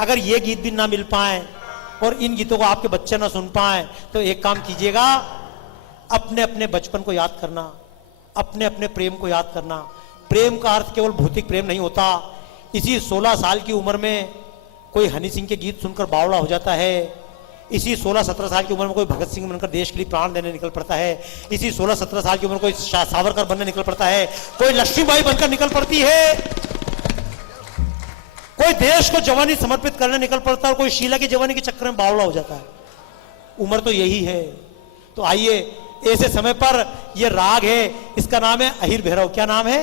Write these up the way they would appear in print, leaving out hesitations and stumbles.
अगर ये गीत भी ना मिल पाए और इन गीतों को आपके बच्चे ना सुन पाए तो एक काम कीजिएगा, अपने अपने बचपन को याद करना, अपने अपने प्रेम को याद करना। प्रेम का अर्थ केवल भौतिक प्रेम नहीं होता। इसी 16 साल की उम्र में कोई हनी सिंह के गीत सुनकर बावड़ा हो जाता है। इसी 16-17 साल की उम्र में कोई भगत सिंह बनकर देश के लिए प्राण देने निकल पड़ता है। इसी 16-17 साल की उम्र में कोई सावरकर बनने निकल पड़ता है, कोई लक्ष्मीबाई बनकर निकल पड़ती है, कोई देश को जवानी समर्पित करने निकल पड़ता है, और कोई शीला की जवानी के चक्कर में बावड़ा हो जाता है। उम्र तो यही है। तो आइए, ऐसे समय पर यह राग है, इसका नाम है अहिर भैरव। क्या नाम है?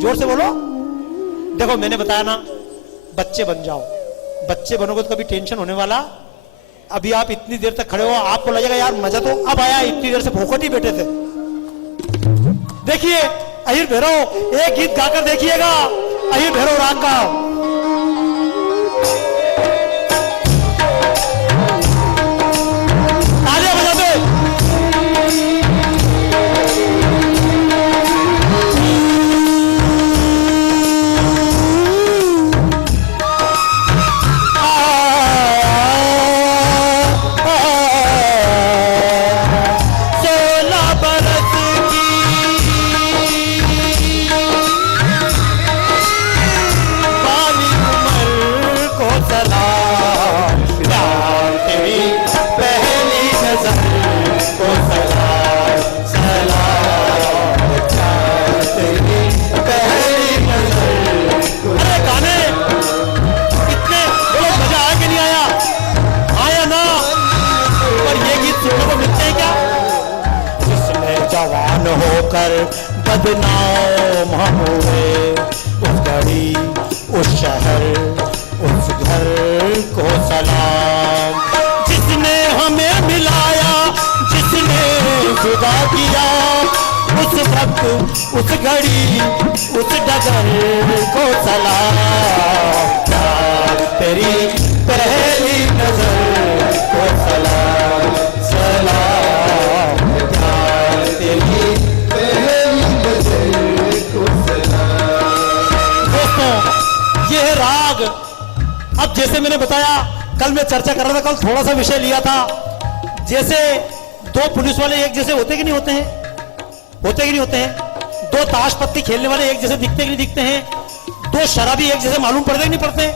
जोर से बोलो। देखो, मैंने बताया ना, बच्चे बन जाओ। बच्चे बनोगे तो कभी टेंशन होने वाला। अभी आप इतनी देर तक खड़े हो, आपको लगेगा यार मजा तो अब आया, इतनी देर से भूखट ही बैठे थे। देखिए अहिर भैरव, एक गीत गाकर देखिएगा अहिर भैरव राग का। होकर बदनाम हम हुए, उस घड़ी उस शहर उस घर को सलाम। जिसने हमें मिलाया, जिसने जुदा किया, उस वक्त उस घड़ी उस डगर को सलाम। तेरी पहली नजर को सलाम सलाम। तेरी ये है राग। अब जैसे मैंने बताया, कल मैं चर्चा कर रहा था, कल थोड़ा सा विषय लिया था, जैसे दो पुलिस वाले एक जैसे होते कि नहीं होते हैं? होते कि नहीं होते हैं? दो ताश पत्ती खेलने वाले एक जैसे दिखते कि नहीं दिखते हैं? दो शराबी एक जैसे मालूम पड़ते कि नहीं पड़ते?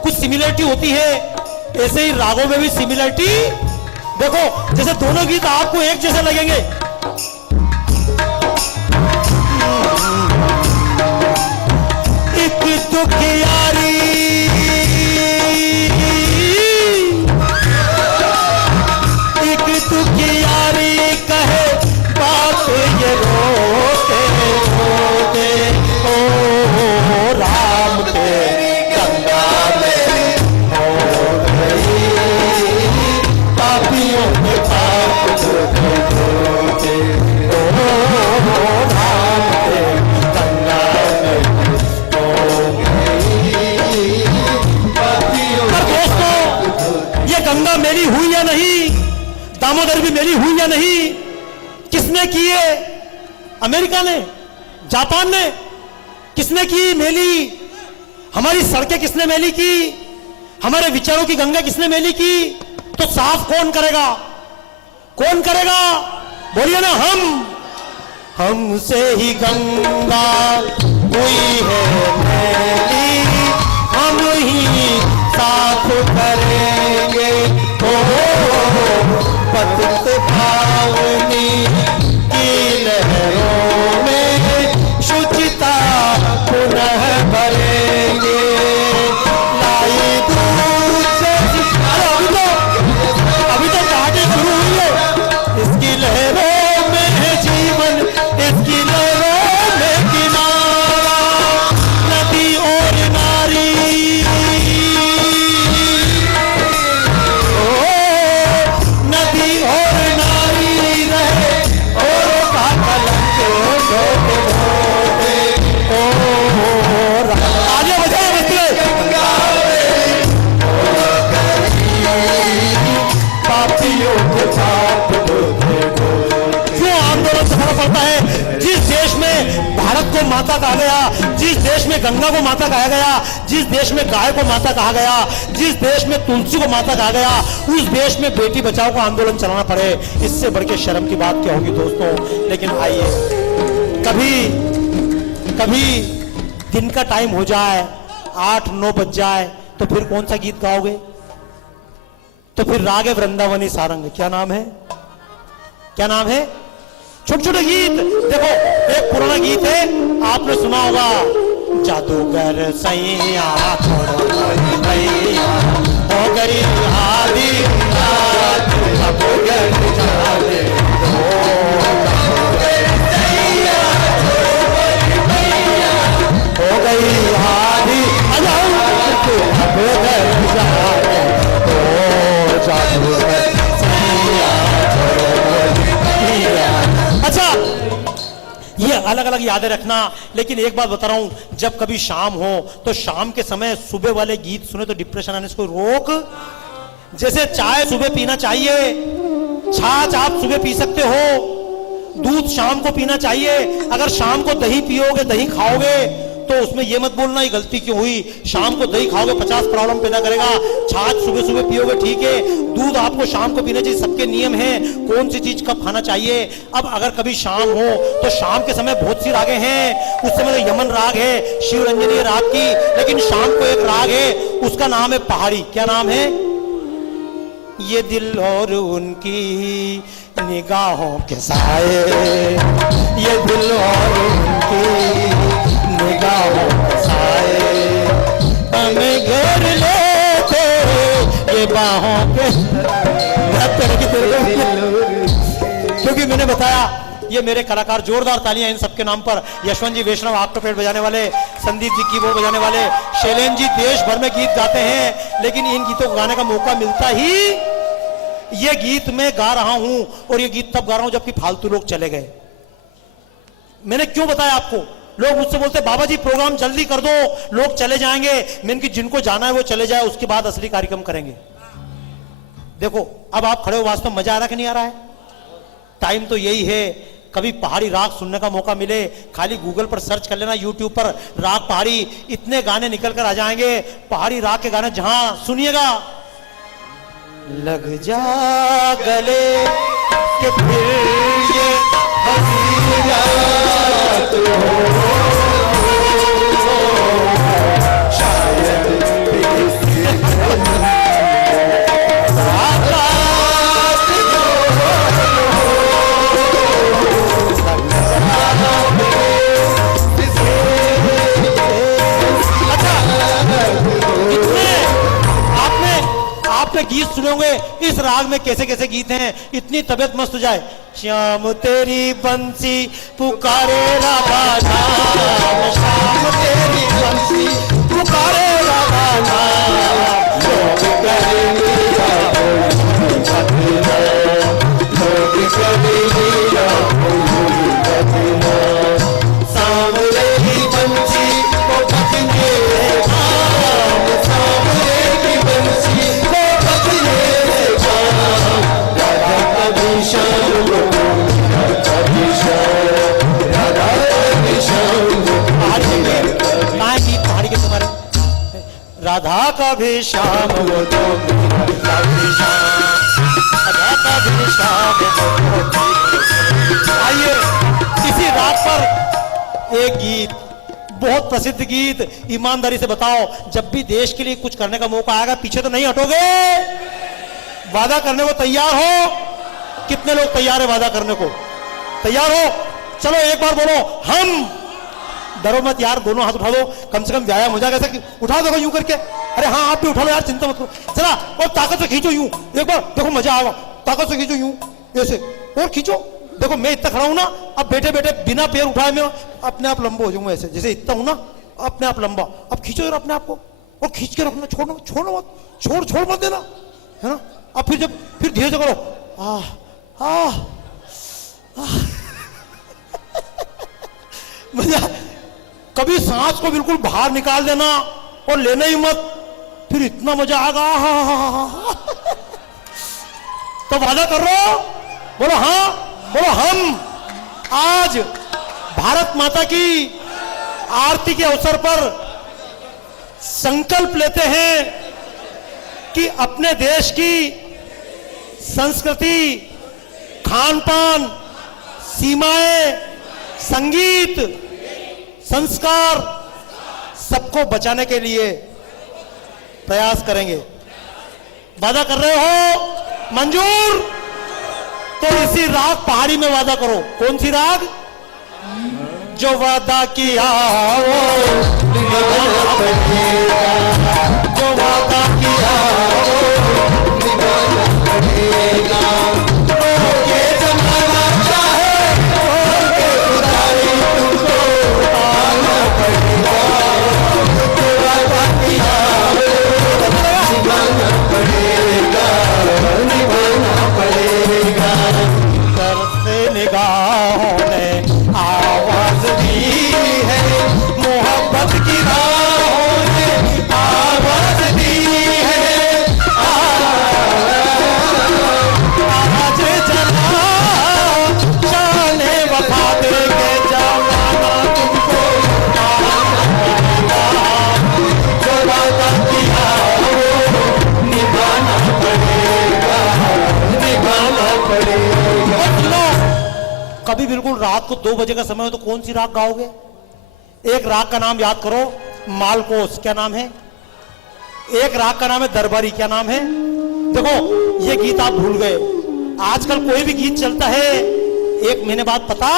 कुछ सिमिलरिटी होती है। ऐसे ही रागों में भी सिमिलरिटी देखो, जैसे दोनों गीत आपको एक जैसे लगेंगे। एक दुखियारी कहे बात ये रोते रोते, ओ राम तेरी गंगा में हो गई, पापियों के पाप धोते धोते, ओ राम तेरी गंगा में हो गई, पापियों के पाप धोते। ये गंगा मेरी हुई या नहीं? दामोदर भी मेरी हुई या नहीं? किसने की है? अमेरिका ने? जापान ने? किसने की मेली? हमारी सड़कें किसने मेली की? हमारे विचारों की गंगा किसने मेली की? तो साफ कौन करेगा? कौन करेगा? बोलिए ना, हमसे ही गंगा हुई है मेली, हम ही साफ करेंगे। पतित पावनी की लहरों में शुचिता पुनः भरेंगे। लाई दूध से अभी तो घाटी शुरू हुई है। इसकी लहरों में है जीवन, इसकी लहरों में किनारा, नदी और नारी। माता कहा गया, जिस देश में गंगा को माता कहा गया, जिस देश में गाय को माता कहा गया, जिस देश में तुलसी को माता कहा गया, उस देश में बेटी बचाओ का आंदोलन चलाना पड़े, इससे बढ़ के शर्म की बात क्या होगी दोस्तों। लेकिन आइए, कभी दिन का टाइम हो जाए, 8-9 बज जाए, तो फिर कौन सा गीत गाओगे? तो फिर राग है वृंदावनी सारंग। क्या नाम है? क्या नाम है? छोटे छोटे गीत। देखो, एक पुराना गीत है, आपने सुना होगा, जादूगर सैया छोड़ो भैया हो गई आधी रात, जादूगर जादे हो गई आधी अच्छा, ये अलग अलग यादें रखना। लेकिन एक बात बता रहा हूं, जब कभी शाम हो तो शाम के समय सुबह वाले गीत सुने तो डिप्रेशन आने से कोई रोक। जैसे चाय सुबह पीना चाहिए, छाछ आप सुबह पी सकते हो, दूध शाम को पीना चाहिए। अगर शाम को दही पियोगे, दही खाओगे, तो उसमें यह मत बोलना ये गलती क्यों हुई। शाम को दही खाओगे 50 प्रॉब्लम पैदा करेगा। छाछ सुबह सुबह पियोगे ठीक है, दूध आपको शाम को पीना चाहिए, सबके नियम है कौन सी चीज कब खाना चाहिए। अब अगर कभी शाम हो तो शाम के समय बहुत सी रागें हैं। उस समय तो यमन राग है, शिव रंजनी राग की, लेकिन शाम को एक राग है, उसका नाम है पहाड़ी। क्या नाम है? ये दिल और उनकी निगाहों के साए, ये दिल और उनकी निगाहों के साए हमें घेर लेते, ये बाहों के। क्योंकि मैंने बताया ये मेरे कलाकार, जोरदार तालियां इन सबके नाम पर। यशवंत जी वैष्णव ऑक्टोपेड बजाने वाले, संदीप जी कीबोर्ड बजाने वाले, शैलेन जी देश भर में गीत गाते हैं, लेकिन इन गीतों को गाने का मौका मिलता ही, ये गीत मैं गा रहा हूं और ये गीत तब गा रहा हूं जबकि फालतू लोग चले गए। मैंने क्यों बताया आपको? लोग मुझसे बोलते बाबा जी प्रोग्राम जल्दी कर दो, लोग चले जाएंगे। मैंने कि जिनको जाना है वो चले जाए, उसके बाद असली कार्यक्रम करेंगे। देखो अब आप खड़े हो, वास्तव मजा आ रहा कि नहीं आ रहा है? टाइम तो यही है, कभी पहाड़ी राग सुनने का मौका मिले, खाली गूगल पर सर्च कर लेना, यूट्यूब पर राग पहाड़ी, इतने गाने निकल कर आ जाएंगे। पहाड़ी राग के गाने जहां सुनिएगा, लग जा गले के फिर ये हंसी रात हो, शायद आपने गीत सुनोगे इस राग में, कैसे कैसे गीत हैं, इतनी तबीयत मस्त हो जाए। श्याम तेरी बंसी पुकारे राधा नाम, श्याम तेरी बंसी पुकारे राधा नाम, लोग करेंगे सामने ही बंसी को बजने राम, सामने की बंसी को बजने राम, राधा कभी शाम को, कभी शाम, राधा कभी शाम को। पहाड़ी के तुम्हारे राधा कभी शाम वो तो कभी शाम, राधा कभी शाम। आइए इसी रात पर एक गीत, बहुत प्रसिद्ध गीत, ईमानदारी से बताओ, जब भी देश के लिए कुछ करने का मौका आएगा पीछे तो नहीं हटोगे? वादा करने को तैयार हो? कितने लोग तैयार है वादा करने को? तैयार हो? चलो एक बार बोलो हम। डरो मत यार, दोनों हाथ उठा दो, कम से कम व्यायाम हो जाएगा। ऐसा उठा दो यूं करके, अरे हाँ आप भी उठा लो यार, चिंता मत करो। चला और ताकत से खींचो यूं, एक बार देखो मजा आएगा। ताकत से खींचो यूं, ऐसे और खींचो। देखो मैं इतना खड़ा हूं ना, अब बैठे बैठे बिना पैर उठाए मैं अपने आप लंबा हो जाऊंगा, ऐसे जैसे इतना हूं ना अपने आप लंबा। अब खींचो यार अपने आप को और खींच के रखना, छोड़ना छोड़ना मत, छोड़ मत देना, है ना। अब फिर धीरे से करो, मजा। कभी सांस को बिल्कुल बाहर निकाल देना और लेना ही मत, फिर इतना मजा आएगा। तो वादा कर रहे हो? बोलो हाँ, बोलो हम। आज भारत माता की आरती के अवसर पर संकल्प लेते हैं कि अपने देश की संस्कृति, खान पान, सीमाएं, संगीत, संस्कार सबको बचाने के लिए प्रयास करेंगे। वादा कर रहे हो? मंजूर? तो इसी राग पहाड़ी में वादा करो। कौन सी राग? जो वादा किया वो निभाना पड़ेगा, जो वादा किया वो निभाना पड़ेगा। ये जमाना चाहे के खुदाई तुमको आना पड़ेगा, जो वादा किया वो निभाना पड़ेगा, निभाना पड़ेगा। तरसे निगाहों ने आवाज दी है, मोहब्बत की राहों ने आवाज दी है। आज जला जाने वफा दे के जमाना तुमको आना पड़ेगा, जो वादा किया वो निभाना पड़ेगा, निभाना पड़ेगा। कभी बिल्कुल रात को 2 बजे का समय हो तो कौन सी राग गाओगे? एक राग का नाम याद करो, मालकोस। क्या नाम है? एक राग का नाम है दरबारी। क्या नाम है? देखो, ये गीत आप भूल गए। आजकल कोई भी गीत चलता है 1 महीने बाद पता,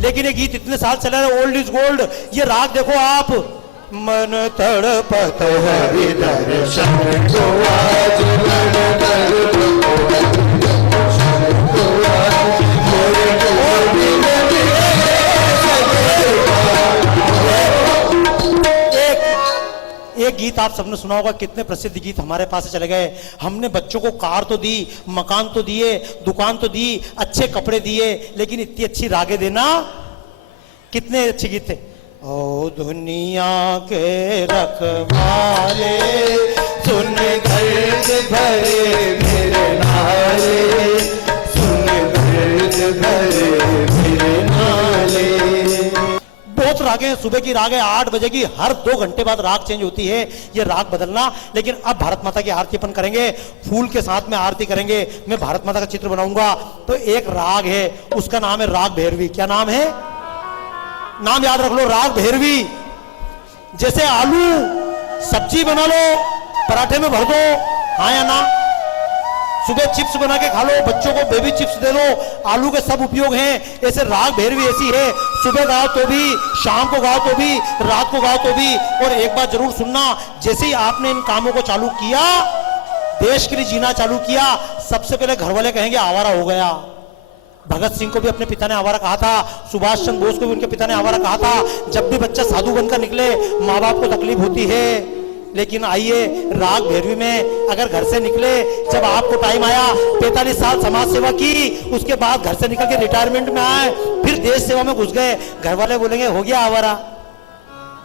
लेकिन ये गीत इतने साल चला है, ओल्ड इज गोल्ड। ये राग देखो आप, मन तड़पत है दर्शन को आज, मन तड़पत एक गीत आप सबने सुना होगा, कितने प्रसिद्ध गीत हमारे पास से चले गए। हमने बच्चों को कार तो दी, मकान तो दिए, दुकान तो दी, अच्छे कपड़े दिए, लेकिन इतनी अच्छी रागे देना। कितने अच्छे गीत थे। ओ दुनिया के रखवाले सुन दर्द भरे मेरे नाले, सुन दर्द भरे मेरे नाले। बहुत रागे हैं, सुबह की राग है 8 बजे की, हर 2 घंटे बाद राग चेंज होती है। ये राग बदलना। लेकिन अब भारत माता की आरती अपन करेंगे, फूल के साथ में आरती करेंगे। मैं भारत माता का चित्र बनाऊंगा। तो एक राग है, उसका नाम है राग भैरवी। क्या नाम है? नाम याद रख लो, राग भैरवी। जैसे आलू सब्जी बना लो, पराठे में भर दो, हाँ या ना? सुबह चिप्स बना के खा लो, बच्चों को बेबी चिप्स दे लो, आलू के सब उपयोग हैं। ऐसे राग भैरवी ऐसी है, सुबह गाओ तो भी, शाम को गाओ तो भी, रात को गाओ तो भी। और एक बात जरूर सुनना, जैसे ही आपने इन कामों को चालू किया, देश के लिए जीना चालू किया, सबसे पहले घर वाले कहेंगे आवारा हो गया। भगत सिंह को भी अपने पिता ने आवारा कहा था, सुभाष चंद्र बोस को भी उनके पिता ने आवारा कहा था। जब भी बच्चा साधु बनकर निकले, माँ बाप को तकलीफ होती है। लेकिन आइए, राग भैरवी में अगर घर से निकले, जब आपको टाइम आया, 45 साल समाज सेवा की, उसके बाद घर से निकल के रिटायरमेंट में आए, फिर देश सेवा में घुस गए, घर वाले बोलेंगे हो गया आवारा।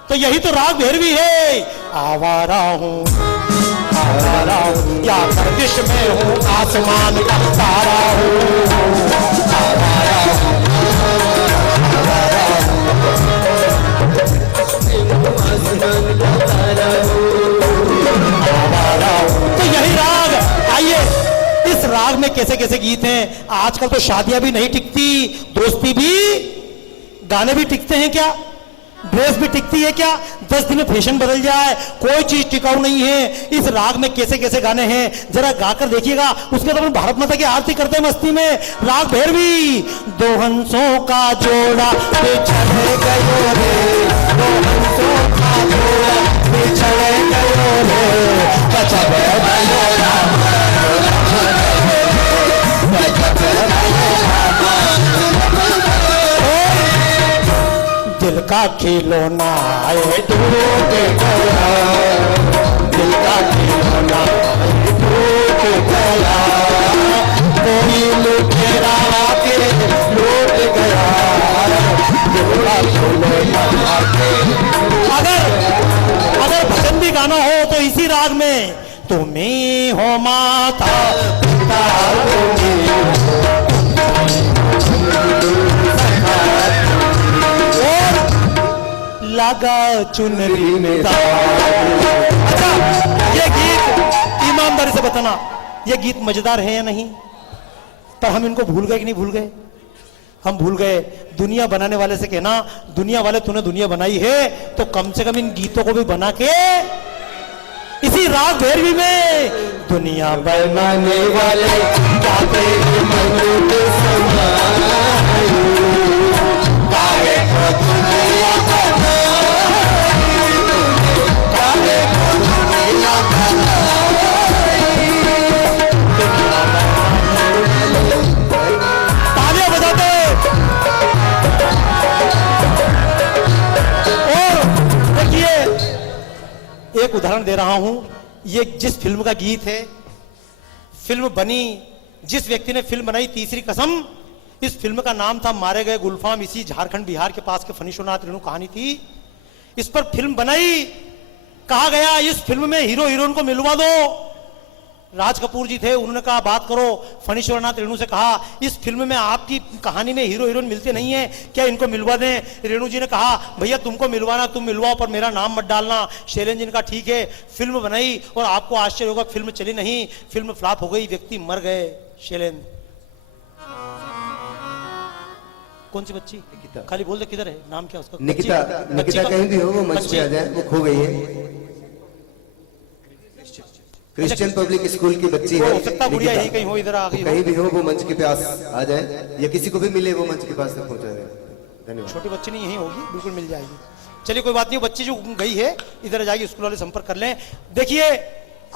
तो यही तो राग भैरवी है। आवारा हूँ, आवारा हूँ, या गर्दिश में हूँ, आसमान का तारा हूँ, आवारा हूँ, आवारा हूँ। तो यही राग। आइए, इस राग में कैसे कैसे गीत हैं। आजकल तो शादियां भी नहीं टिकती, दोस्ती भी, गाने भी टिकते हैं क्या? ड्रेस भी टिकती है क्या? 10 दिन में फैशन बदल जाए, कोई चीज टिकाऊ नहीं है। इस राग में कैसे कैसे गाने हैं, जरा गाकर देखिएगा। उसके बाद भारत माता की आरती करते हैं मस्ती में। राग भैरवी। दो हंसों का जोड़ा बिछड़ गयो रे, दो हंसों का जोड़ा बिछड़ गयो रे, गजब भयो राम, गजब भयो राम। दिल का खिलौना आए टूट गया, दिल का खिलौना आए टूट गया, कोई लुटेरा के लूट गया, दिल का खिलौना आके। अगर भजन भी गाना हो तो इसी राग में, तुम्ही हो माता पिता धागा चुनरी में अच्छा, ये गीत ईमानदारी से बताना, ये गीत मजेदार है या नहीं? पर हम इनको भूल गए कि नहीं भूल गए? हम भूल गए। दुनिया बनाने वाले से कहना, दुनिया वाले तूने दुनिया बनाई है तो कम से कम इन गीतों को भी बना के इसी राग भैरवी में दुनिया बनाने वाले तालियां बजाते। और देखिए एक उदाहरण दे रहा हूं, ये जिस फिल्म का गीत है, फिल्म बनी, जिस व्यक्ति ने फिल्म बनाई तीसरी कसम, इस फिल्म का नाम था मारे गए गुलफाम, इसी झारखंड बिहार के पास के फनीशोनाथ रेणु कहानी थी। इस पर फिल्म बनाई, कहा गया इस फिल्म में हीरो हीरोइन को मिलवा दो। राज कपूर जी थे, उन्होंने कहा बात करो, फनीश्वरनाथ रेणु से कहा इस फिल्म में आपकी कहानी में हीरो हीरोइन मिलते नहीं है, क्या इनको मिलवा दें? रेणु जी ने कहा भैया तुमको मिलवाना तुम मिलवाओ, पर मेरा नाम मत डालना। शैलेंद्र जी ने कहा ठीक है। फिल्म बनाई और आपको आश्चर्य होगा फिल्म चली नहीं, फिल्म फ्लॉप हो गई, व्यक्ति मर गए। शैलेंद्र कौन सी बच्ची? खाली बोल दे किधर है, नाम क्या उसका? निकिता। निकिता कहीं भी हो वो मंच पे आ जाए, वो खो गई है। क्रिश्चियन पब्लिक स्कूल की बच्ची है, हो सकता गुड़िया यही कहीं हो, इधर आ गई, कहीं भी हो वो मंच के पास आ जाए, या किसी को भी मिले वो मंच के पास तक पहुंचा जाए। धन्यवाद। छोटी बच्ची नहीं यही होगी, बिल्कुल मिल जाएगी। चलिए कोई बात नहीं, बच्ची जो गई है इधर आ जाएगी, स्कूल वाले संपर्क कर लें। देखिए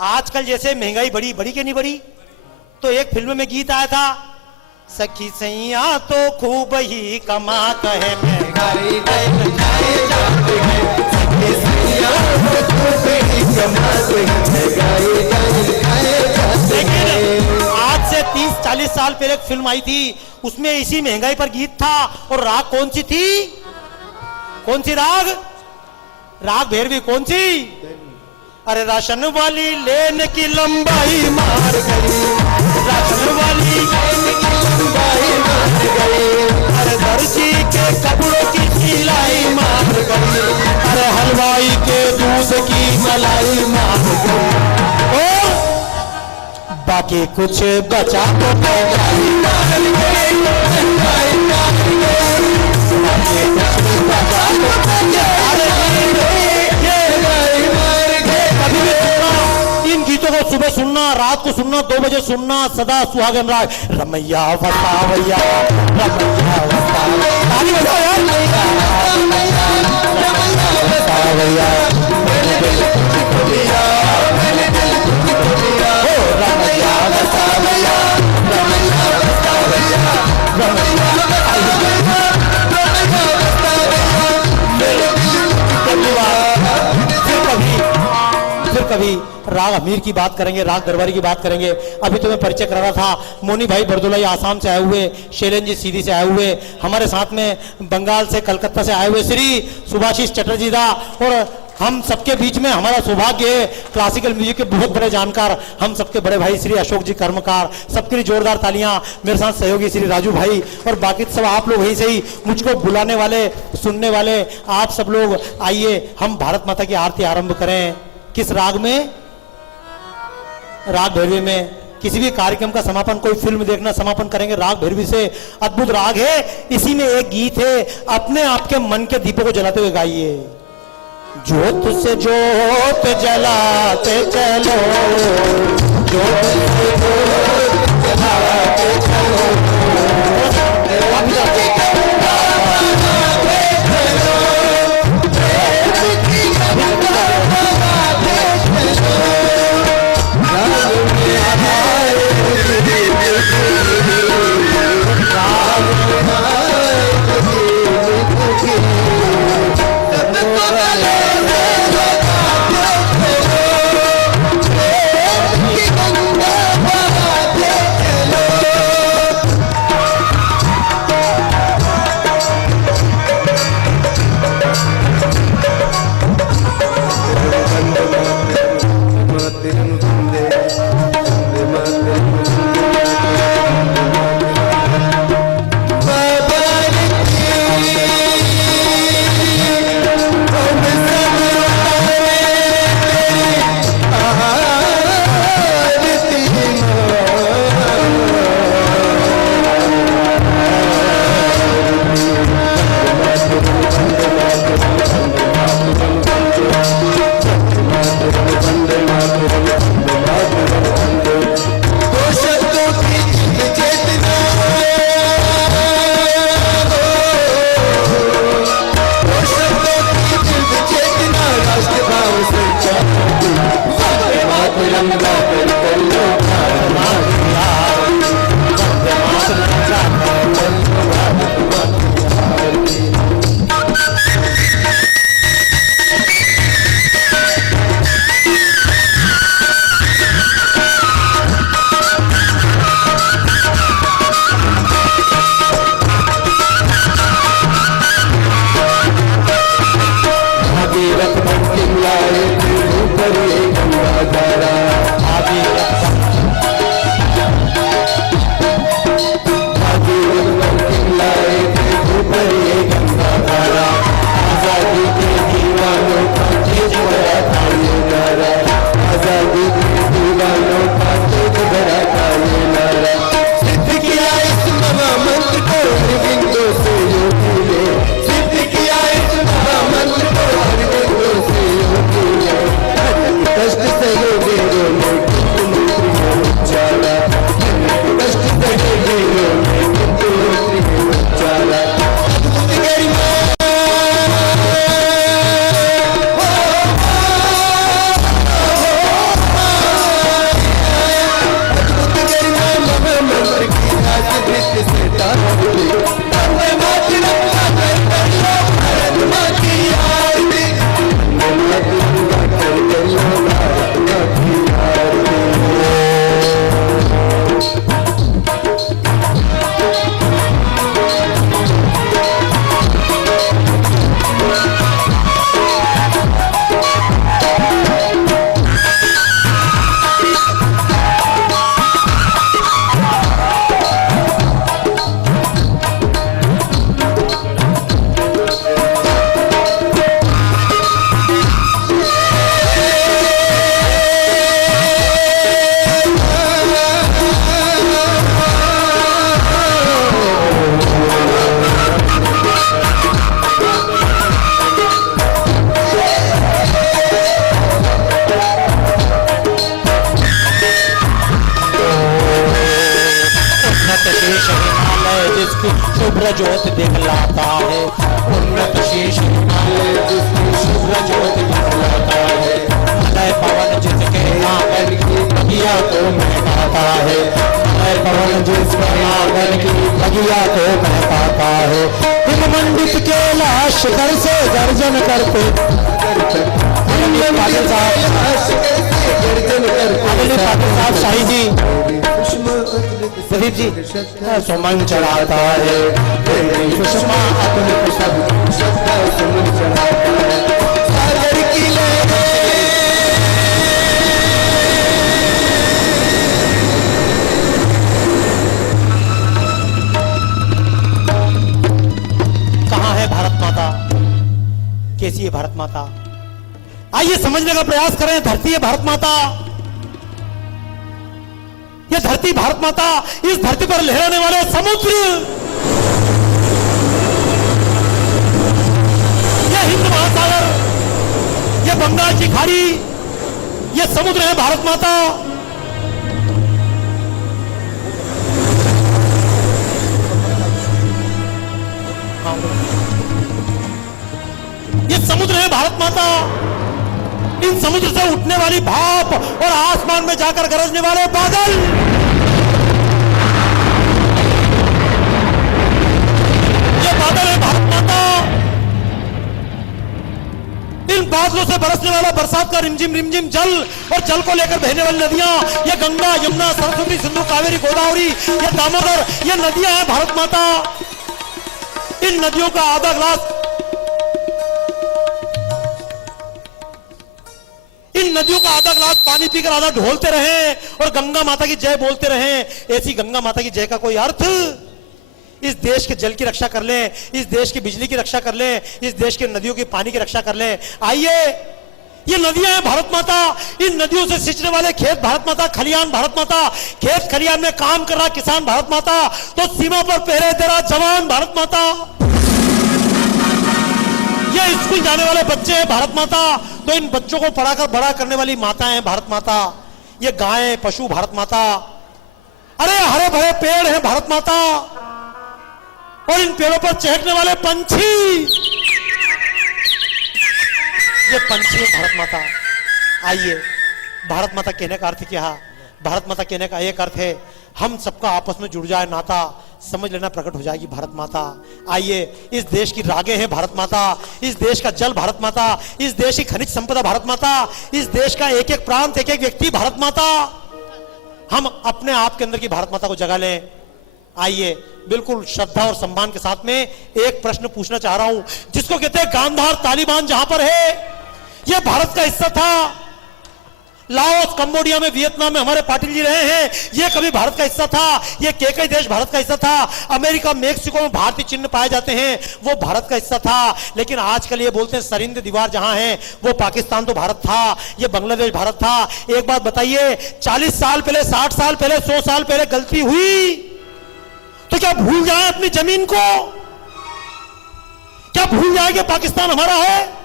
आजकल जैसे महंगाई बढ़ी, बढ़ी के नहीं बढ़ी, तो एक फिल्म में गीत आया था, सखी सैया तो खूब ही कमाता है, महंगाई आज से 30-40 साल पहले एक फिल्म आई थी, उसमें इसी महंगाई पर गीत था। और राग कौन सी थी? कौन सी राग? राग भैरवी। कौन सी? अरे राशन वाली लेन की लंबाई मार गई, राशन वाली लेन की लंबाई मार गई, अरे दर्जी के कपड़ों की सिलाई मार गई, अरे हलवाई के दूध की मलाई मार गई, और बाकी कुछ बचा तो महंगाई मार गई, महंगाई मार गई, बाकी कुछ बचा तो इन गीतों को सुबह सुनना, रात को सुनना, 2 बजे सुनना, सदा सुहागन राग। रमैया वसावैया, रमैया वसावैया, ताली बजाओ यार, रमैया वसावैया, मैंने दिल तुझको दिया, मैंने दिल तुझको दिया, ओ रमैया वसावैया, रमैया वसावैया, रमैया वसावैया, रमैया वसावैया, मेरे दिल तुझको दिया। फिर कभी राग अमीर की बात करेंगे, राग दरबारी की बात करेंगे। अभी तो मैं परिचय करा रहा था, मोनी भाई बरदुलाई आसाम से आए हुए, शैलेंद्र जी सीधी से आए हुए, हमारे साथ में बंगाल से कलकत्ता से आए हुए श्री सुभाषिष चटर्जी दा, और हम सबके बीच में हमारा सौभाग्य है क्लासिकल म्यूजिक के बहुत बड़े जानकार, हम सबके बड़े भाई श्री अशोक जी कर्मकार, सबके लिए जोरदार तालियां। मेरे साथ सहयोगी श्री राजू भाई, और बाकी सब आप लोग यहीं से ही मुझको बुलाने वाले, सुनने वाले आप सब लोग आइए, हम भारत माता की आरती आरंभ करें। किस राग में? राग भैरवी में। किसी भी कार्यक्रम का समापन, कोई फिल्म देखना समापन करेंगे राग भैरवी से। अद्भुत राग है, इसी में एक गीत है, अपने आपके मन के दीपों को जलाते हुए गाइए। ज्योत से ज्योत जलाते चलो, ज्योत से ज्योत जलाते चलो, जिसकी शुभ्र ज्योत दिखलाता है, उन्नत शीश हिमालय जिसकी शुभ्र ज्योत दिखलाता है, मलय पवन जिसके आंगन की बगिया को महकाता है, मलय पवन जिसके आंगन की बगिया को महकाता है, हिममंडित के लाश कर से गर्जन करते पाटिल साहब शाही जी प्रदीप जी सुमन चढ़ाता है, सुषमा अपने सुमन चढ़ाता है, सागर की कहाँ है भारत माता, कैसी है भारत माता? आइए समझने का प्रयास करें। धरती है भारत माता, यह धरती भारत माता, इस धरती पर लहराने वाले समुद्र, यह हिंद महासागर, यह बंगाल की खाड़ी, यह समुद्र है भारत माता। यह समुद्र है भारत माता। इन समुद्र से उठने वाली भाप और आसमान में जाकर गरजने वाले बादल, ये बादल है भारत माता। इन बादलों से बरसने वाला बरसात का रिमझिम रिमझिम जल और जल को लेकर बहने वाली नदियां, ये गंगा, यमुना, सरस्वती, सिंधु, कावेरी, गोदावरी, ये दामोदर, ये नदियां हैं भारत माता। इन नदियों का आधा गिलास, इन नदियों का आधा गिलास पानी पीकर आधा ढोलते रहें और गंगा माता की जय बोलते रहें। ऐसी गंगा माता की जय का कोई अर्थ? इस देश के जल की रक्षा कर लें, इस देश की बिजली की रक्षा कर लें, इस देश के नदियों की पानी की रक्षा कर लें। आइए, ये नदियां हैं भारत माता, इन नदियों से सिंचने वाले खेत भारत माता, खलियान भारत माता, खेत खलियान में काम कर रहा किसान भारत माता, तो सीमा पर पहरे दे रहा जवान भारत माता, ये स्कूल जाने वाले बच्चे हैं भारत माता, तो इन बच्चों को पढ़ाकर बड़ा करने वाली माता है भारत माता, ये गायें पशु भारत माता, अरे हरे भरे पेड़ हैं भारत माता, और इन पेड़ों पर चहकने वाले पंछी, ये पंछी है भारत माता। आइए, भारत माता कहने का अर्थ क्या है? भारत माता कहने का एक अर्थ है, हम सबका आपस में जुड़ जाए नाता, समझ लेना प्रकट हो जाएगी भारत माता। आइए, इस देश की रागें हैं भारत माता, इस देश का जल भारत माता, इस देश की खनिज संपदा भारत माता, इस देश का एक एक प्रांत, एक एक व्यक्ति भारत माता। हम अपने आप के अंदर की भारत माता को जगा लें। आइए, बिल्कुल श्रद्धा और सम्मान के साथ में एक प्रश्न पूछना चाह रहा हूं, जिसको कहते हैं गांधार तालिबान जहां पर है, यह भारत का हिस्सा था। लाओस, कंबोडिया में, वियतनाम में हमारे पाटिल जी रहे हैं, यह कभी भारत का हिस्सा था। यह कई देश भारत का हिस्सा था। अमेरिका, मेक्सिको में भारतीय चिन्ह पाए जाते हैं, वो भारत का हिस्सा था। लेकिन आजकल ये बोलते हैं सरिंद दीवार जहां है वो पाकिस्तान तो भारत था, ये बांग्लादेश भारत था। एक बात बताइए, 40 साल पहले, 60 साल पहले, 100 साल पहले गलती हुई तो क्या भूल जाए अपनी जमीन को? क्या भूल जाए कि पाकिस्तान हमारा है?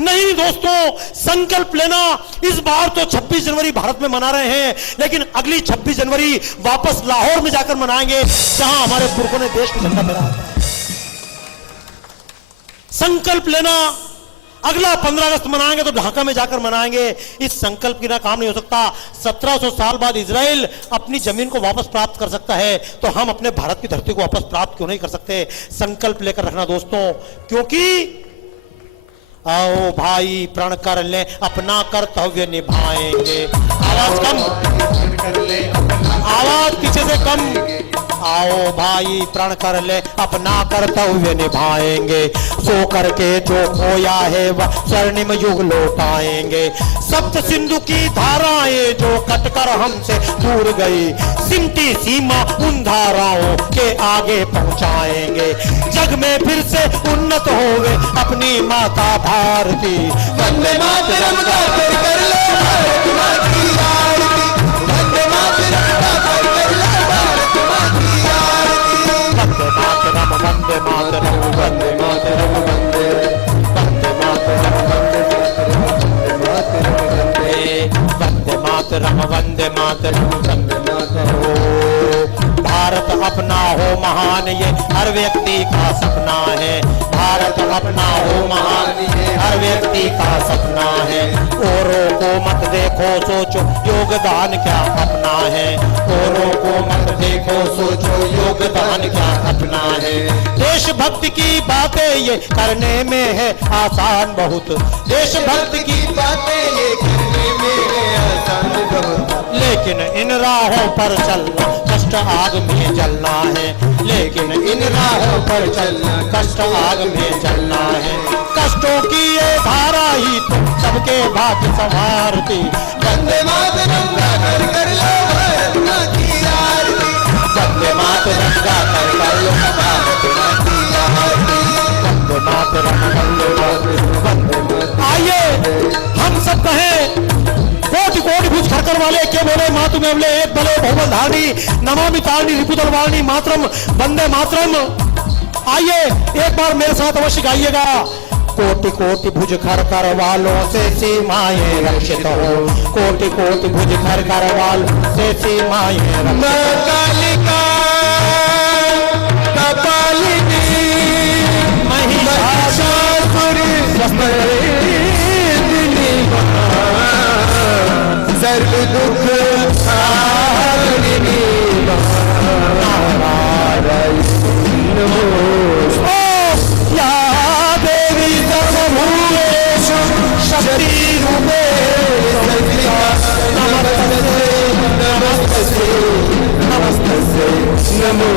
नहीं दोस्तों, संकल्प लेना। इस बार तो 26 जनवरी भारत में मना रहे हैं, लेकिन अगली 26 जनवरी वापस लाहौर में जाकर मनाएंगे, जहां हमारे पुरखों ने देश का झंडा फहराया था। संकल्प लेना। अगला 15 अगस्त मनाएंगे तो ढाका में जाकर मनाएंगे। इस संकल्प के ना काम नहीं हो सकता। 1700 साल बाद इजराइल अपनी जमीन को वापस प्राप्त कर सकता है, तो हम अपने भारत की धरती को वापस प्राप्त क्यों नहीं कर सकते? संकल्प लेकर रखना दोस्तों, क्योंकि आओ भाई प्रण कर ले, अपना कर्तव्य निभाएंगे। आवाज कम, आवाज पीछे से कम। आओ भाई प्रण कर ले, अपना कर्तव्य निभाएंगे। सो करके जो खोया है वह स्वर्णिम युग लौटाएंगे। सप्त सिंधु की धाराएं जो कटकर हमसे दूर गई, सिमटी सीमा उन धाराओं के आगे पहुंचाएंगे। जग में फिर से उन्नत होवे अपनी माता भारती। वंदे मातरम गाकर कर ले भारत माँ की आरती। वंदे मातरम गाकर कर ले भारत माँ की आरती। वंदे मातरम, वंदे मातरम, वंदे मातरम, वंदे वंदे मातरम, वंदे मातरम, वंदे मातरम, वंदे मातरम, वंदे मातरम। भारत अपना हो महान ये हर व्यक्ति का सपना है। भारत अपना हो महान ये हर व्यक्ति का सपना है। औरों को मत देखो सोचो योगदान क्या अपना है। औरों को मत देखो सोचो योगदान क्या अपना है। देशभक्ति की बातें ये करने में है आसान बहुत। देशभक्ति की बातें ये करने में है आसान बहुत। लेकिन इन राहों पर चलना कष्ट आग में जलना है। लेकिन इन राहों पर चलना कष्ट आग में जलना है। कष्टों की ये धारा ही तो सबके भाग्य संवारती। वंदे मातरम गाकर कर लो भारत मां की आरती। वंदे मातरम गाकर कर लो भारत मां की आरती। वंदे मातरम वंदे मातरम वंदे मातरम। आइए हम सब कहें कोटि कोटि भुज खड़कर वाले के बोले मातु में बोले एक बले बहुबल धारणी नमामि तारिणी रिपुदल वाणी मातरम वंदे मातरम। आइए एक बार मेरे साथ अवश्य गाइएगा। कोटि कोटि भुज खड़कर वालों से सीमाएं रक्षित हो। कोटि कोटि भुज खड़कर वालों से सीमाएं कालिका कपालिनी महिषासुर सर्व दुख हारिणी या देवी सर्वभूतेषु शक्ति रूपे नमस्ते नमस्ते नमो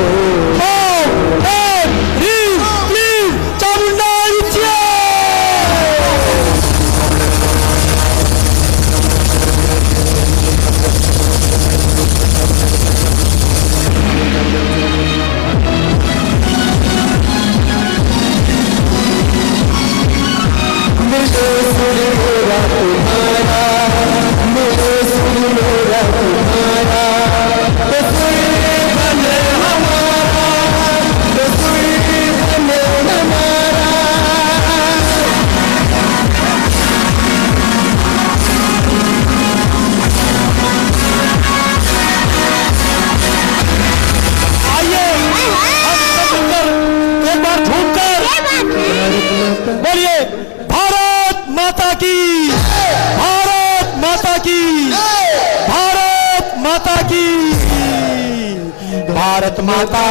भारत माता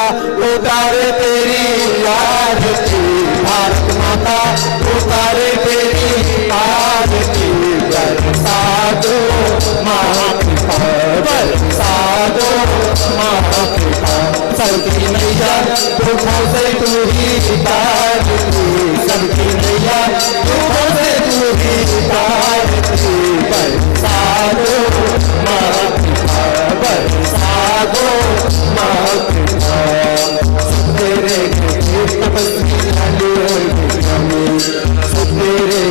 उतारे तेरी आरती। भारत माता उतारे तेरी आरती। बरसा दो महाकृपा बरसा दो महाकृपा। सबकी नैया दुखों से तू ही तारती। सबकी नैया दुखों से तू ही तारती। बरसा दो महाकृपा बरसा दो महाकृपा। तेरे तपस्वी गाली और भिखानी। तेरे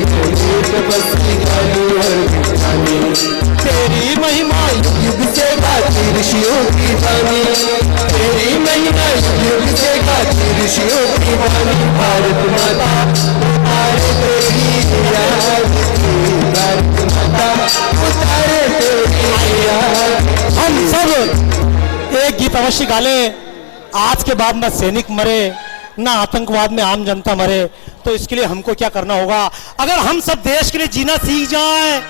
तपस्वी गाली और भिखानी। तेरी महिमा युग से गाती ऋषियों की वाणी। तेरी महिमा युग से गाती ऋषियों की वाणी। भारत माता उतारे तेरी आरती। भारत माता उतारे तेरी आरती। हम सब एक गीत अवश्य गाले। आज के बाद न सैनिक मरे न आतंकवाद में आम जनता मरे। तो इसके लिए हमको क्या करना होगा? अगर हम सब देश के लिए जीना सीख जाएं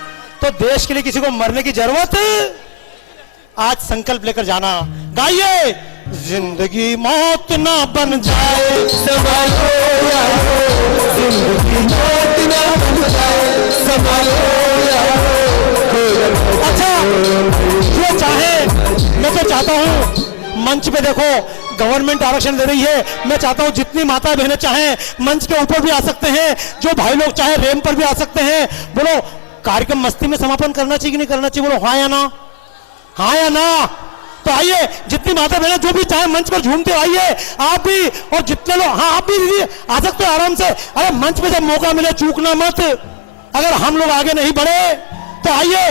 तो देश के लिए किसी को मरने की जरूरत। आज संकल्प लेकर जाना। गाइए जिंदगी मौत ना बन जाए संभालो यारो। जिंदगी मौत ना बन जाए संभालो यारो। अच्छा जो चाहे, मैं तो चाहता हूं मंच पे देखो गवर्नमेंट आरक्षण दे रही है। मैं चाहता हूं जितनी माता बहनें चाहें मंच के ऊपर भी आ सकते हैं। जो भाई लोग चाहे रैंप पर भी आ सकते हैं। बोलो कार्यक्रम मस्ती में समापन करना चाहिए कि नहीं करना चाहिए? बोलो हाँ या ना, हाँ या ना। तो आइए जितनी माता बहनें जो भी चाहे मंच पर झूमते आइए आप भी। और जितने लोग हाँ आप भी दीदी आ सकते हो आराम से। अरे मंच पे जब मौका मिले चूकना मत। अगर हम लोग आगे नहीं बढ़े तो आइए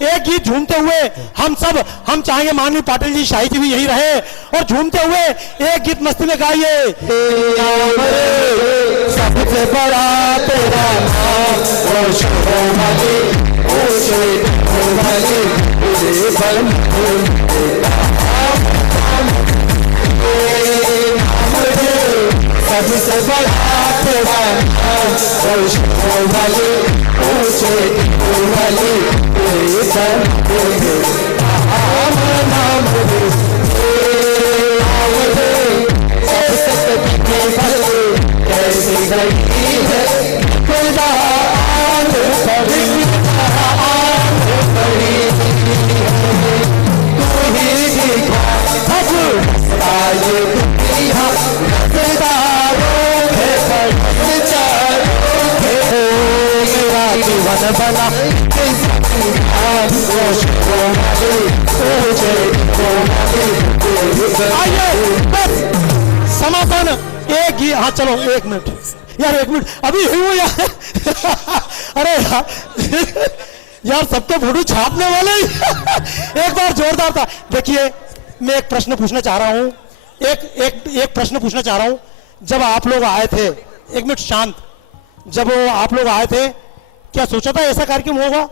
एक गीत झूमते हुए हम चाहेंगे माननीय पाटिल जी शाही जी भी यही रहे और झूमते हुए एक गीत मस्ती में गाइए। सबसे बड़ा तेरा नाम ओ शोभागी ओ शोभागी सबसे बड़ा तेरा नाम वैष्णो वाली ऊंचे वाली तेरे चंदे नाम नाम सबसे कठिन भले कैसे गई है खुदा आन पड़ी आन पड़ी तू ही दिखा अब आए दुनिया जीवन बना आइए बस समापन एक ही। हाँ चलो 1 मिनट यार, 1 मिनट अभी हूँ यार। अरे यार सब तो फोटो छापने वाले ही। एक बार जोरदार था। देखिए मैं एक प्रश्न पूछना चाह रहा हूँ, एक प्रश्न पूछना चाह रहा हूँ। जब आप लोग आए थे, 1 मिनट शांत, जब आप लोग आए थे क्या सोचा था ऐसा कार्यक्रम होगा?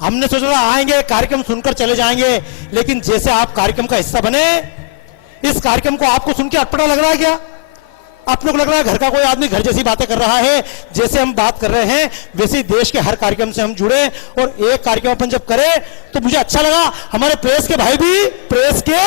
हमने सोचा था आएंगे कार्यक्रम सुनकर चले जाएंगे, लेकिन जैसे आप कार्यक्रम का हिस्सा बने, इस कार्यक्रम को आपको सुन के अटपटा लग रहा है क्या? आप लोग लग रहा है घर का कोई आदमी घर जैसी बातें कर रहा है। जैसे हम बात कर रहे हैं वैसे ही देश के हर कार्यक्रम से हम जुड़े, और एक कार्यक्रम अपन जब करें तो मुझे अच्छा लगा। हमारे प्रेस के भाई भी, प्रेस के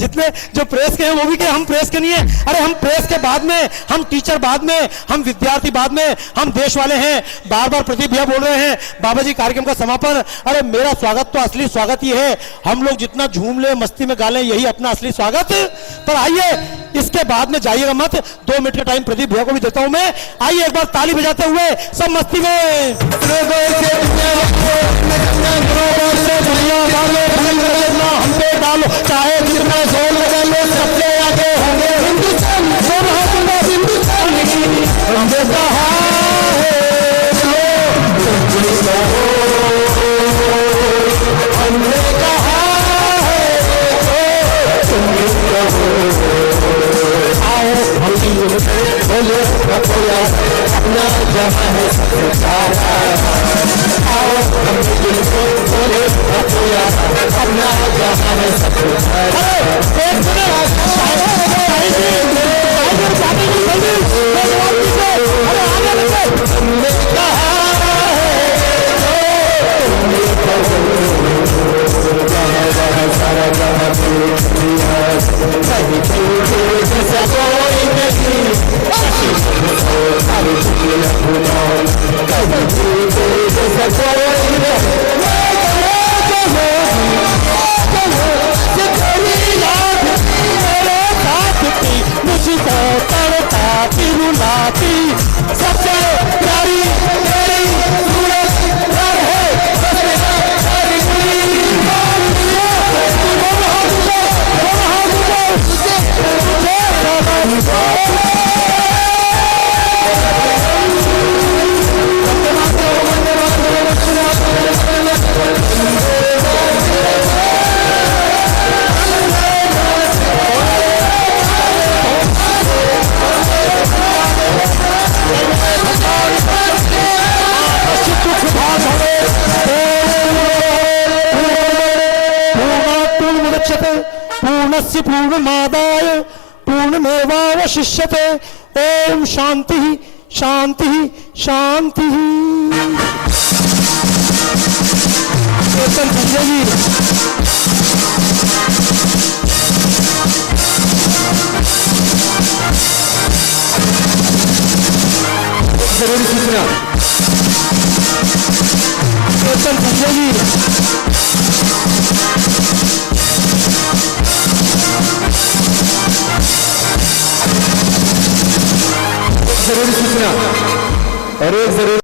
जितने जो प्रेस के हैं वो भी के हम प्रेस के नहीं है। अरे हम प्रेस के बाद में, हम टीचर बाद में, हम विद्यार्थी बाद में, हम देश वाले हैं। बार बार प्रदीप भैया बोल रहे हैं बाबा जी कार्यक्रम का समापन। अरे मेरा स्वागत तो असली स्वागत ही है। हम लोग जितना झूम ले मस्ती में गा लें यही अपना असली स्वागत। पर आइए इसके बाद में जाइएगा मत। 2 मिनट का टाइम प्रदीप भैया को भी देता हूं मैं। आइए एक बार ताली बजाते हुए सब मस्ती में हम पे डालो, चाहे जितना जोर लगा लो, सबसे आगे होंगे हिंदुस्तान। हमने कहा है हमने कहा है आओ हम बोले अपना जहां है आओ हम बोले अपना जहां है मुझको तड़पाती रुलाती सबसे प्यारी मेरी सूरत है। पूर्णस्य पूर्णमादाय पूर्णमेवावशिष्यते। ओम शांति शांति शांति। संजय जी जरूरी सूचना, संजय जी जरूरी सूचना और एक जरूरी